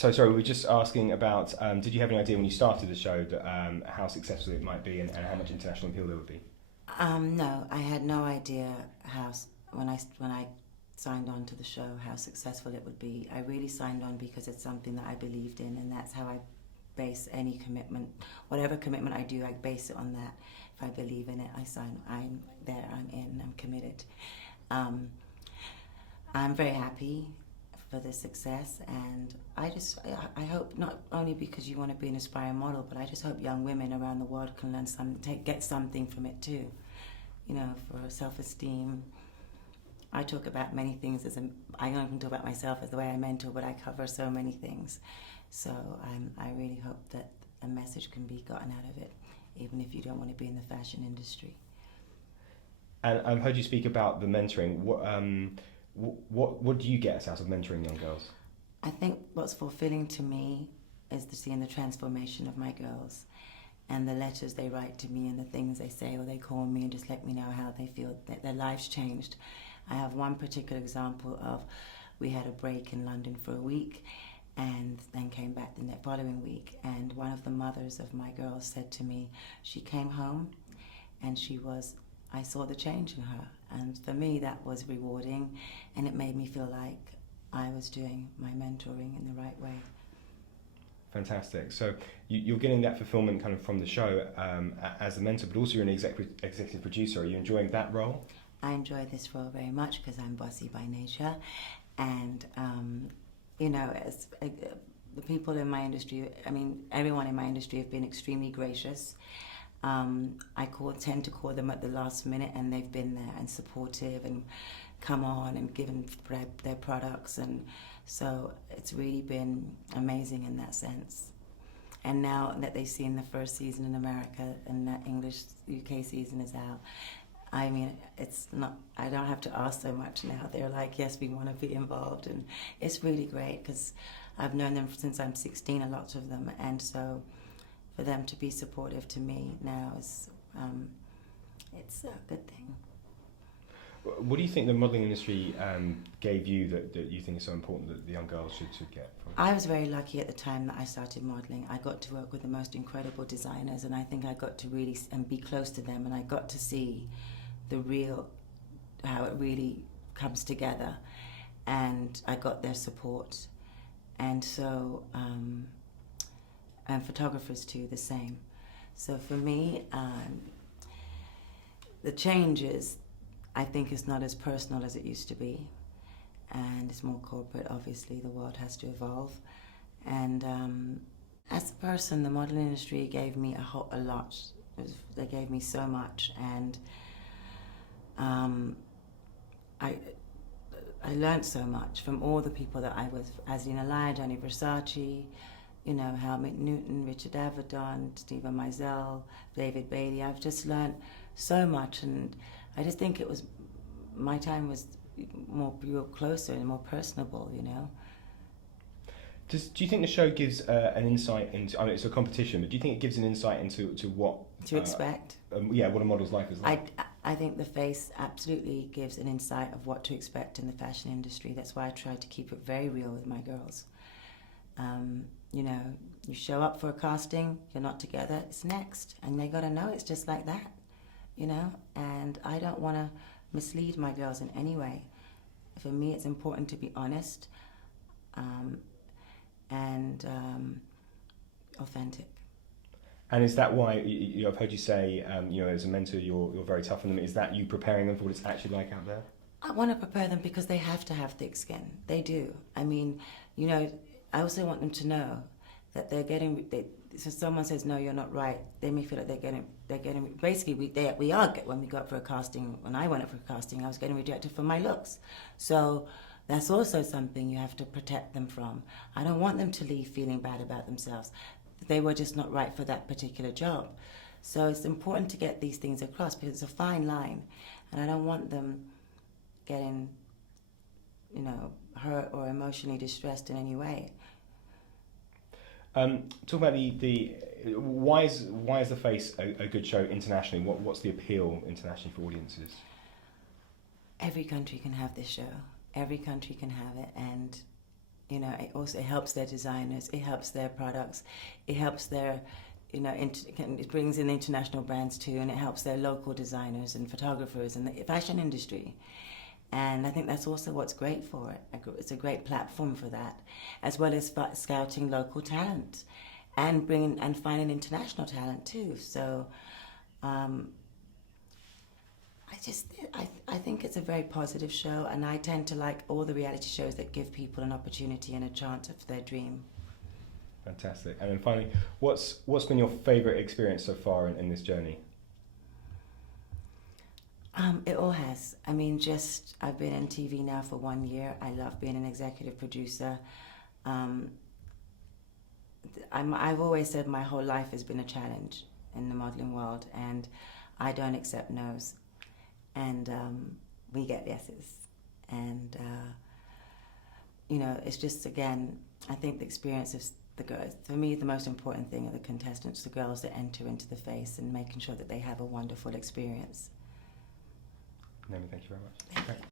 So sorry, we were just asking about, did you have any idea when you started the show that, how successful it might be and how much international appeal there would be? No, I had no idea when I signed on to the show how successful it would be. I really signed on because it's something that I believed in, and that's how I base any commitment. Whatever commitment I do, I base it on that. If I believe in it, I sign. I'm there. I'm in. I'm committed. Um, I'm very happy for the success, and I hope, not only because you want to be an aspiring model, but I just hope young women around the world can learn get something from it too. You know, for self-esteem. I talk about many things I don't even talk about myself as the way I mentor, but I cover so many things. So I really hope that a message can be gotten out of it, even if you don't want to be in the fashion industry. And I've heard you speak about the mentoring. What do you get out of mentoring young girls? I think what's fulfilling to me is seeing the transformation of my girls, and the letters they write to me and the things they say, or they call me and just let me know how they feel that their lives changed. I have one particular example of, we had a break in London for a week and then came back the following week, and one of the mothers of my girls said to me, she came home and I saw the change in her, and for me that was rewarding, and it made me feel like I was doing my mentoring in the right way. Fantastic. So you're getting that fulfillment kind of from the show as a mentor, but also you're an executive producer. Are you enjoying that role? I enjoy this role very much because I'm bossy by nature, and you know, as the people in my industry, I mean, everyone in my industry have been extremely gracious. I tend to call them at the last minute, and they've been there and supportive and come on and given their products, and so it's really been amazing in that sense. And now that they've seen the first season in America and that English UK season is out, I mean, it's not, I don't have to ask so much now. They're like, yes, we want to be involved, and it's really great because I've known them since I'm 16, a lot of them, and so for them to be supportive to me now is, it's a good thing. What do you think the modelling industry gave you that you think is so important that the young girls should get from it? I was very lucky at the time that I started modelling. I got to work with the most incredible designers, and I think I got to really be close to them, and I got to see how it really comes together, and I got their support, and so and photographers too, the same. So for me, the changes, I think, is not as personal as it used to be, and it's more corporate. Obviously, the world has to evolve, and as a person, the modeling industry gave me a lot. They gave me so much, and I learned so much from all the people that I was, Aslina Lai, Gianni Versace, you know, Helmut Newton, Richard Avedon, Stephen Meisel, David Bailey. I've just learned so much, and I just think my time was more closer and more personable, you know. Do you think the show gives an insight into, I mean, it's a competition, but do you think it gives an insight into what To expect. What a model's life is like? I think the face absolutely gives an insight of what to expect in the fashion industry. That's why I try to keep it very real with my girls. You know, you show up for a casting, you're not together, it's next. And they got to know it's just like that, you know? And I don't want to mislead my girls in any way. For me, it's important to be honest and authentic. And is that why, I've heard you say, you know, as a mentor, you're very tough on them. Is that you preparing them for what it's actually like out there? I want to prepare them because they have to have thick skin. They do. I mean, you know, I also want them to know that they're getting. So someone says no, you're not right. They may feel like they're getting. Basically, we are when we go up for a casting. When I went up for a casting, I was getting rejected for my looks. So that's also something you have to protect them from. I don't want them to leave feeling bad about themselves. They were just not right for that particular job. So it's important to get these things across because it's a fine line, and I don't want them getting, you know, hurt or emotionally distressed in any way. Talk about the why is The Face a good show internationally? What's the appeal internationally for audiences? Every country can have this show. Every country can have it, and it helps their designers, it helps their products, it helps their, it brings in international brands too, and it helps their local designers and photographers and the fashion industry. And I think that's also what's great for it. It's a great platform for that, as well as scouting local talent and finding international talent too. So I think it's a very positive show, and I tend to like all the reality shows that give people an opportunity and a chance of their dream. Fantastic. And then finally, what's been your favourite experience so far in this journey? It all has. I mean, I've been in TV now for 1 year. I love being an executive producer. I've always said my whole life has been a challenge in the modelling world, and I don't accept no's. And we get yeses. And, it's just, again, I think the experience of the girls, for me, the most important thing are the contestants, the girls that enter into the face, and making sure that they have a wonderful experience. Naomi, thank you very much.